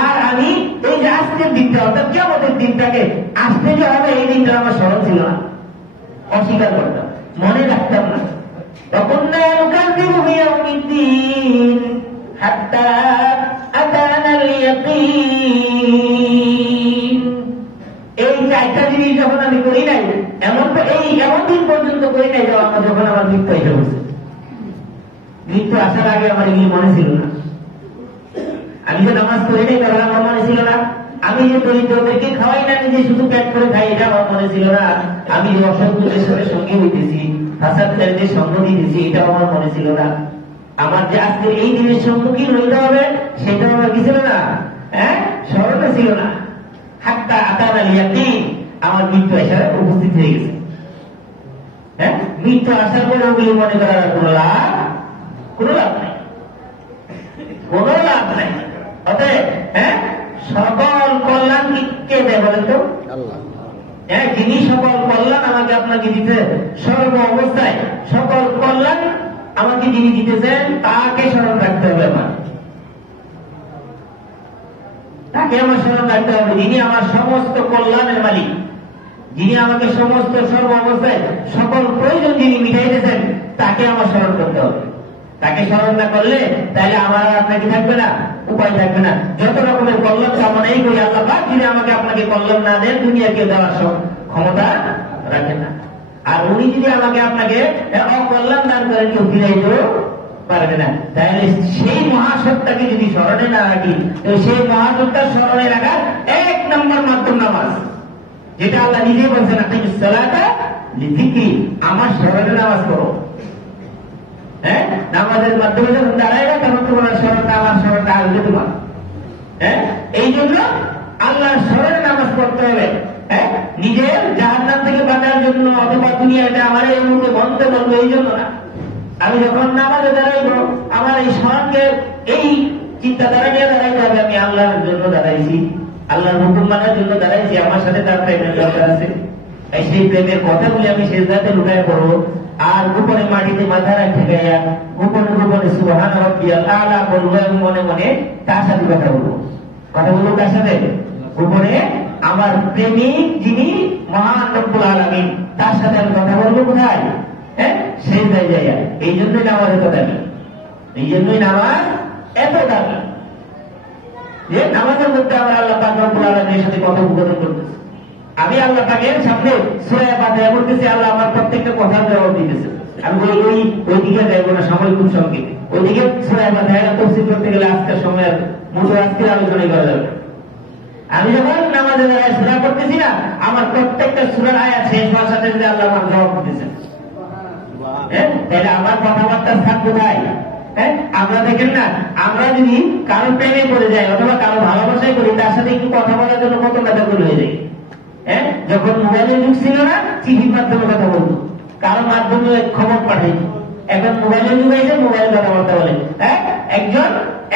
আর আমি এই যে আজকের দিনটা অর্থাৎ কিয়ামতের দিনটাকে আসতে যে হবে এই দিনটা আমার স্মরণ ছিল না, অস্বীকার করতাম, মনে রাখতাম না। وكنا نكذب بيوم الدين حتى أتانا اليقين। এই চারটা জিনিস যখন আমি করি নাই, এমন দিন পর্যন্ত করি নাই যখন আমার মৃত্যু এসে বসে। মৃত্যু আসার আগে আমার এগুলি মনে ছিল না। আমি যে নামাজ পড়ি নাই তখন আমার মনে ছিল না। আমি যে দরিদ্রদেরকে খাওয়াই না, নিজে শুধু পেট করে খাই, এটা আমার মনে ছিল না। আমি যে অসংখ্যদের সাথে সঙ্গে হইতেছি, ফাসাদকারীদের সঙ্গ দিতেছি, এটা আমার মনে ছিল না। আমার যে আজকে এই দিনের সম্মুখীন হইতে হবে সেটা আমার কি ছিল না, স্মরণে ছিল না। হাত্তা আতানা ইয়াকিন, আমার মৃত্যু এসে উপস্থিত হয়ে গেছে। মৃত্যু আসার পরে ওগুলি মনে করার কোনো লাভ নাই, কোনো লাভ নাই। অতএব সকল কল্যাণ কে দেয় বলেন তো? যিনি সকল কল্যাণ আমাকে আপনাকে দিতে, সর্ব অবস্থায় সকল কল্যাণ আমাকে যিনি দিতেছেন তাকে স্মরণ রাখতে হবে। তাকে আমার স্মরণ রাখতে হবে, যিনি আমার সমস্ত কল্যাণের মালিক, যিনি আমাকে সমস্ত সর্ব অবস্থায় সকল প্রয়োজন যিনি মিটাইতেছেন, তাকে আমার স্মরণ করতে হবে। তাকে স্মরণ না করলে তাহলে আমার আপনাকে থাকবে না, উপায় থাকবে না। যত রকমের কল্যাণ কামনাই করি, আল্লাহ পাক যদি আমাকে আপনাকে কল্যাণ না দেন, দুনিয়াকে দেওয়ার ক্ষমতা রাখেন না। আর উনি যদি আমাকে আপনাকে অকল্যাণ দান করেন, কেউ ফিরাইতে পারবে না। তাহলে সেই মহাসত্তাকে যদি স্মরণে না রাখি, সেই মহাসত্তার স্মরণে রাখার এক নম্বর মাধ্যম নামাজ, যেটা আল্লাহ নিজেই বলছেন, আকিমিস সালাতা লিযিকরি, আমার স্মরণে নামাজ করো। নামাজের মাধ্যমে যখন দাঁড়াইবে তখন তোমার স্মরণটা, আমার স্মরণটা আসবে তোমার। এই জন্য আল্লাহর স্মরণে নামাজ পড়তে হবে। নিজের জাহান্নাম থেকে বাঁচার জন্য, অথবা দুনিয়াটা আমার এই মুহূর্তে বন্ধ করবো এই জন্য না। আমি যখন নামাজে দাঁড়াইব, আমার এই স্মরণকে, এই চিন্তাধারা নিয়ে দাঁড়াইতে হবে, আমি আল্লাহর জন্য দাঁড়াইছি, আল্লাহর হুকুম মানার জন্য দাঁড়াইছি, আমার সাথে তার প্রেমের দরকার আছে। সেই প্রেমের কথাগুলি আমি সেজদাতে লুকায় পড়বো। আর গোপনে মাটিতে মাথা রাখতে গাইয়া গোপনে সুবহান রাব্বিয়াল আলা বলবো, এবং মনে মনে তার সাথে কথা বলবো। কথা বলবো কার সাথে? গোপনে আমার প্রেমিক যিনি মহান রব্বুল আলামিন, তার সাথে আমি কথা বলবো। কোথায়? সেজদায় যাইয়া। এই জন্যই নামাজ এত দামি, এই জন্যই নামাজ এত দামি, যে নামাজের মধ্যে আমরা আল্লাহ পাক রব্বুল আলামিনের সাথে কথোপকথন করতেছি। আমি আল্লাহ পাকের সামনে সূরা ফাতিহা পড়তেছি, আল্লাহ আমার প্রত্যেকটা কথার জবাব দিতেছে। আমি ওই দিকে যাইব না, সাময়িক সঙ্গে ওইদিকে সূরা ফাতিহা তাফসীর করতে গেলে আজকের সময়ের মোটো আজকের আলোচনায় করা যাবে। আমি যখন নামাজে দাঁড়ায় সূরা পড়তেছি না, আমার প্রত্যেকটা সূরার আয়াত শেষ হওয়ার সাথে সাথে আল্লাহ আমার জবাব দিতেছেন। তাহলে আমার কথাবার্তা স্থান কোথায়? আমরা দেখেন না, আমরা যদি কারো প্রেমে পড়ে যাই অথবা কারো ভালোবাসায় করি, তার সাথে একটু কথা বলার জন্য কত ব্যাকুল হয়ে যায়। যখন মোবাইলের যুগ ছিল না, চিঠির মাধ্যমে কথা বলতো, কারো মাধ্যমে খবর পাঠাইত। এখন মোবাইলের যুগ এসে মোবাইল কথাবার্তা বলে।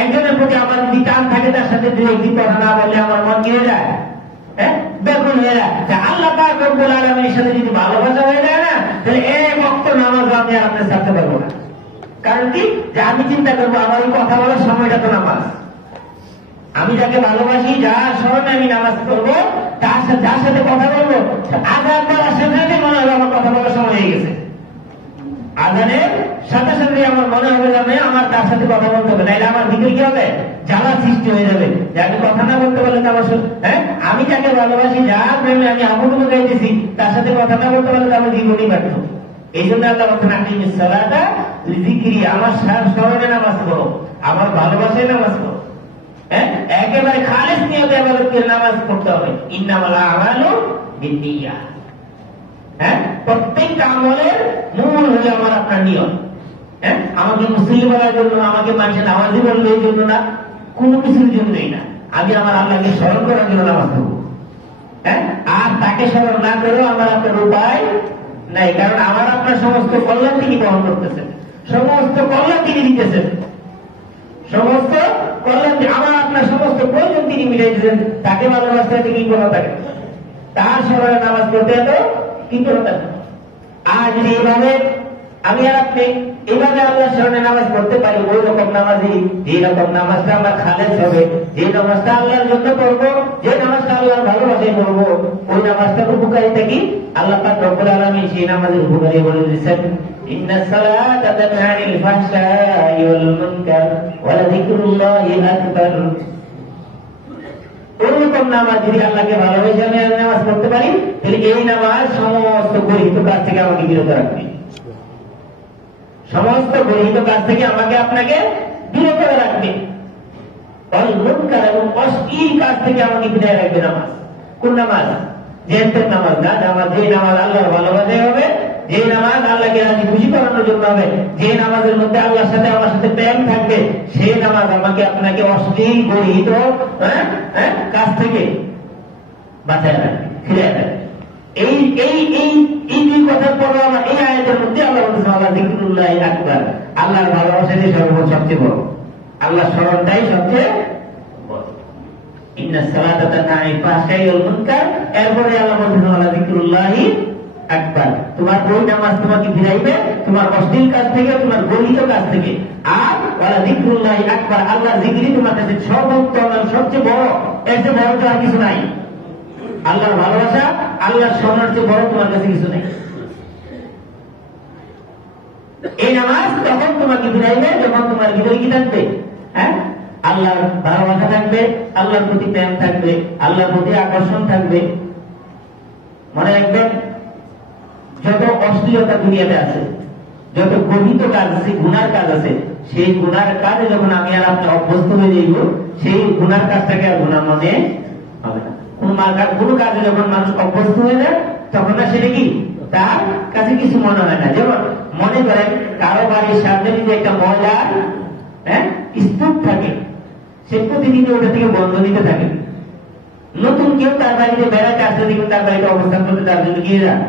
একজনের প্রতি আমার যদি টান থাকে, তার সাথে দু একদিন কথা না বললে আমার মন কি হয়ে যায়? ব্যাকুল হয়ে যায়। আল্লাহ পাক রব্বুল আলামিনের সাথে যদি ভালোবাসা হয়ে যায় না, তাহলে এক ওয়াক্ত নামাজ আমি আর আপনি ছাড়তে পারবো না। কারণ কি? যে আমি চিন্তা করবো আমার এই কথা বলার সময়টা তো নামাজ। আমি যাকে ভালোবাসি, যার স্মরণে আমি নামাজ পড়বো, তার সাথে যার সাথে কথা বলবো, আজান দেওয়ার সাথে সাথে মনে হবে আমার কথা বলার সময় হয়ে গেছে। আজানের সাথে সাথে আমার মনে হবে যে আমার তার সাথে কথা বলতে হবে, নাইলে আমার ভিতরে কি হবে? জ্বালা সৃষ্টি হয়ে যাবে। যে আমি কথা না বলতে পারলে তো আমার আমি যাকে ভালোবাসি, যার প্রেমে আমি হাবুডুবু গাইতেছি, তার সাথে কথা না বলতে পারলে তো আমার জীবনই ব্যর্থ। এই জন্য আল্লাহ বলছেন, আকিমিস সালাতা লিযিকরি, আমার স্মরণে নামাজ পড়ো, আমার ভালোবাসায় নামাজ পড়ো। একেবারে খালেস নিয়তে ইবাদত করে নামাজ পড়তে হবে। ইন্নামাল আমালু বিন্নিয়াত। প্রত্যেকটা আমলের মূল হলো আমার আপনার নিয়ত। আমাকে মুসলিম বলার জন্য, আমাকে মানুষের নামাজি বলবে এই জন্য না, কোনো কিছুর জন্যই না। আমি আমার আল্লাহকে স্মরণ করার জন্য নামাজ পড়ব। আর তাকে স্মরণ না করেও আমার আপনার উপায় নাই, কারণ আমার আপনার সমস্ত কল্যাণ তিনি বহন করতেছেন, সমস্ত কল্যাণ তিনি দিতেছেন, সমস্ত কল্যাণ আমার আপনার সমস্ত প্রয়োজন তিনি মিটাইতেছেন। তাকে ভালোবাসতে কি কোনো থাকে? তার স্মরণে নামাজ পড়তে এত কি কোনো থাকে? আর যদি এইভাবে আমি আর আপনি এইভাবে আল্লাহ স্মরণে নামাজ পড়তে পারি, ওই রকম নামাজি, যে রকম নামাজটা আমার খালেস হবে, যে নামাজটা আল্লাহর জন্য পড়বো, যে নামাজটা আল্লাহর ভালোবাসায় পড়বো, ওই নামাজটার উপকারিতা কি? আল্লাহ পাক রব্বুল আলামিন সেই নামাজের উপকারী বলে দিয়েছেন, ইন্নাস সালাতা তানহা আনিল ফাহশাই ওয়াল মুনকার ওয়া লাযিকরুল্লাহি আকবার। ওইরকম নামাজ যদি আল্লাহকে ভালোবেসে আমি নামাজ পড়তে পারি, তাহলে এই নামাজ সমস্ত গরিব কাজ থেকে আমাকে বিরত রাখবে, সমস্ত গরিব কাজ থেকে আমাকে আপনাকে বিরত রাখবে, এবং অশ্লীল কাজ থেকে আমাকে বিদায় রাখবে নামাজ। কোন নামাজ? জেন্টের নামাজ না, নামাজ যে নামাজ আল্লাহর ভালোবাসায় হবে, যে নামাজ আল্লাহকে রাজি খুশি করানোর জন্য হবে, যে নামাজের মধ্যে আল্লাহর সাথে আমার সাথে প্রেম থাকবে, সেই নামাজ আমাকে আপনাকে অশ্লীল গরিব কাজ থেকে বাঁচায় রাখবে, ফিরে রাখবে। এই এই এই এই দুই কথার পর আমার এই আয়াতের মধ্যে আল্লাহ বলতেছেন আল্লাহ যিকরুল্লাহি আকবার, আল্লাহর ভালোবাসাটাই সবচেয়ে বড়, আল্লাহর স্মরণটাই সবচেয়ে বড়। ইন্নাস সালাতা তানহা আনিল ফাহশাই ওয়াল মুনকার, এরপরে আল্লাহ বলতেছেন আল্লাহ যিকরুল্লাহি আকবার। তোমার ওই নামাজ তোমাকে ফিরাইবে তোমার অশ্লীল কাজ থেকে, তোমার গলিত কাজ থেকে। আর ওয়ালা যিকরুল্লাহি আকবার, আল্লাহর জিকিরই তোমার কাছে সর্বোত্তম, সবচেয়ে বড়, এর চেয়ে বড় তো আর কিছু নাই। আল্লাহর ভালোবাসা, আল্লাহর স্মরণের চেয়ে বড় তোমার কাছে কিছু নেই। এই নামাজ তখন তোমাকে ফিরাইবে যখন তোমার ভিতরে কি থাকবে? হ্যাঁ, আল্লাহর ভালোবাসা থাকবে, আল্লাহর প্রতি প্রেম থাকবে, আল্লাহর প্রতি আকর্ষণ থাকবে। মনে রাখবেন, যত অশ্লীলতা দুনিয়াতে আছে, যত গর্হিত কাজ আছে, গুনার কাজ আছে, সেই গুনার কাজে যখন আমি আর আপনি অভ্যস্ত হয়ে যাইব, সেই গুনার কাজটাকে আর গুনার মনে হবে না। কোন কাজে যখন মানুষ অভ্যস্ত হয়ে যায়, তখন না সেটা কি তার কাছে কিছু মনে হয় না। যেমন মনে করেন কারো বাড়ির সামনে যদি একটা ময়লার স্তূপ থাকে, সে প্রতিদিন ওটা থেকে বন্ধ দিতে থাকে। নতুন কেউ তার বাড়িতে বেড়াতে আসলে দেখুন তার বাড়িতে অবস্থান করতে তার জন্য গিয়ে যায়,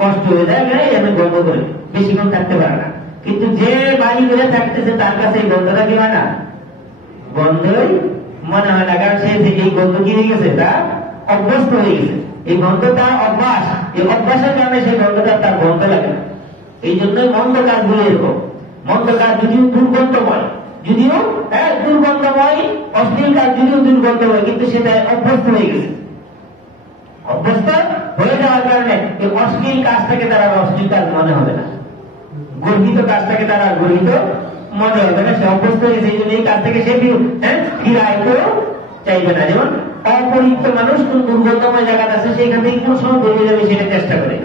কষ্ট হয়ে যায়, আমি বন্ধ করে বেশিক্ষণ থাকতে পারে না। কিন্তু যে বাড়ি করে থাকতেছে তার কাছে এই গন্ধটা কি হয় না, গন্ধই মনে হয় না, কারণ সে এই গন্ধ কি হয়ে গেছে, তার অভ্যস্ত হয়ে গেছে। এই গন্ধ তার অভ্যাস, এই অভ্যাসের কারণে সেই গন্ধটা তার গন্ধ লাগে না। এই জন্যই মন্দ কাজগুলো এরকম। মন্দ কাজ যদিও দুর্গন্ধময়, যদিও দুর্গন্ধময়, অশ্লীল কাজ যদিও দুর্গন্ধময়, কিন্তু সেটা অভ্যস্ত হয়ে গেছে। অভ্যস্ত হয়ে যাওয়ার কারণে এই অশ্লীল কাজটাকে তারা অশ্লীল কাজ মনে হবে না, গর্হিত কাজটাকে তারা গর্হিত মনে হবে না। সে অভ্যস্ত হয়ে গেছে, এই জন্য এই কাজ থেকে সে ফিরাইতেও চাইবে না। যেমন অপরিচিত মানুষ কোন দুর্গন্ধময় জায়গাটা আছে, সেখান থেকে কোন সময় বেরিয়ে যাবে সেটা চেষ্টা করে,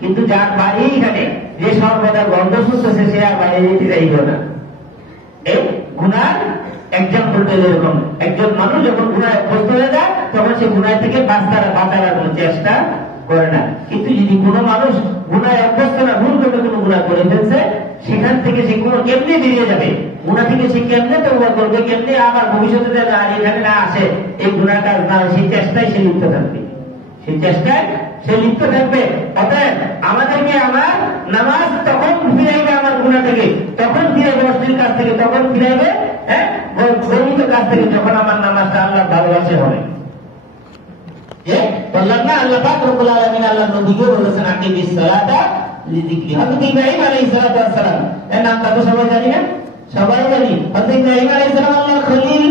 কিন্তু যার বাড়ি এখানে, যে সর্বদা গন্ধ শুনতেছে, সে আর বাইরে যেতে চাইবে না। এই গুনার এক্সাম্পলটা এরকম, একজন মানুষ যখন গুনায় অভ্যস্ত হয়ে যায়, তখন সে গুনায় থেকে বাঁচার কোন চেষ্টা করে না। কিন্তু যদি কোনো মানুষ গুনায় অভ্যস্ত না, ভুল করে কোনো গুনাহ করে ফেলছে, সেখান থেকে সে কোনো কেমনে বেরিয়ে যাবে, গুনাহ থেকে সে কেমনে তওবা করবে, কেমনে আবার ভবিষ্যতে আর এখানে না আসে, এই গুনাহ কাজ না, সেই চেষ্টায় সে লিপ্ত থাকবে, সেই চেষ্টায় সে লিপ্ত থাকবে। অতএব আমাদেরকে আমার নামাজ তখন ফিরাইবে আমার গুনাহ থেকে, তখন ফিরাইবে অশ্লীল কাজ থেকে, তখন ফিরাইবে গর্হিত কাজ থেকে, যখন আমার নামাজটা আল্লাহ ভালোবাসে হবে। যে বললাম না, আল্লাহ পাক রব্বুল আলামিন আল্লাহ নবীকে বলেছেন আকিমিস সালাতা লিযিকরি। হযরত ইব্রাহিম আলাইহিস সালাতু ওয়াস সালাম, এর নামটা তো সবাই জানি না, সবাই জানি। হযরত ইব্রাহিম আলাইহিস সালাম আল্লাহর খলিল,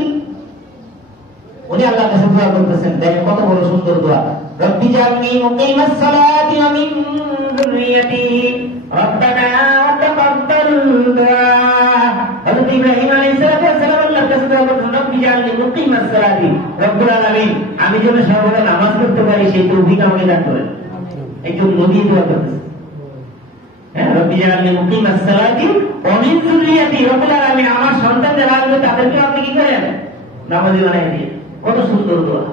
উনি আল্লাহর কাছে দোয়া করতেছেন। দেখেন কত বড় সুন্দর দোয়া, রব্বি জাআলনি মুকিমাস সালাতি ওয়া মিন যুররিয়্যাতি রব্বানা তাকাব্বাল দুআ। হযরত ইব্রাহিম আলাইহিস সালাম আল্লাহর কাছে দোয়া করতেন, রব্বি জাআলনি মুকিমাস সালাতি, রব্বুল আলামিন আমি যেন সর্বদা নামাজ পড়তে পারি সেই তৌফিক আমাকে দান করেন। একজন নবী দোয়া করতেছেন, রব্বি জাআলনি মুকিমাস সালাতি ওয়া মিন যুররিয়্যাতি, রব্বুল আলামিন আমার সন্তান যারা আসবে তাদেরকে আপনি কি করেন, নামাজি বানাই দিয়ে। কত সুন্দর দোয়া,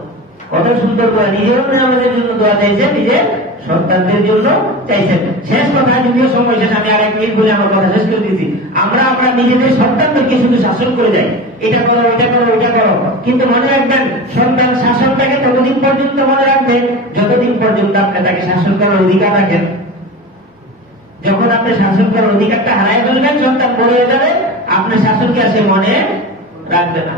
কত সুন্দর দোয়া। নিজেও আমাদের জন্য দোয়া চাইছেন, নিজের সন্তানদের জন্য চাইছেন। শেষ কথা, যদিও সময় শেষ, আমি আরেক মিনিট বলে আমার কথা শেষ করে দিচ্ছি। আমরা নিজেদের সন্তানদেরকে শুধু শাসন করে যাই, এটা করো, এটা করো, এটা করো, কিন্তু মনে রাখবেন সন্তান শাসনটাকে ততদিন পর্যন্ত মনে রাখবেন যতদিন পর্যন্ত আপনি তাকে শাসন করার অধিকার রাখেন। যখন আপনি শাসন করার অধিকারটা হারাই ফেলবেন, সন্তান বড় হয়ে যাবে, আপনার শাসনকে আসে মনে রাখবে না।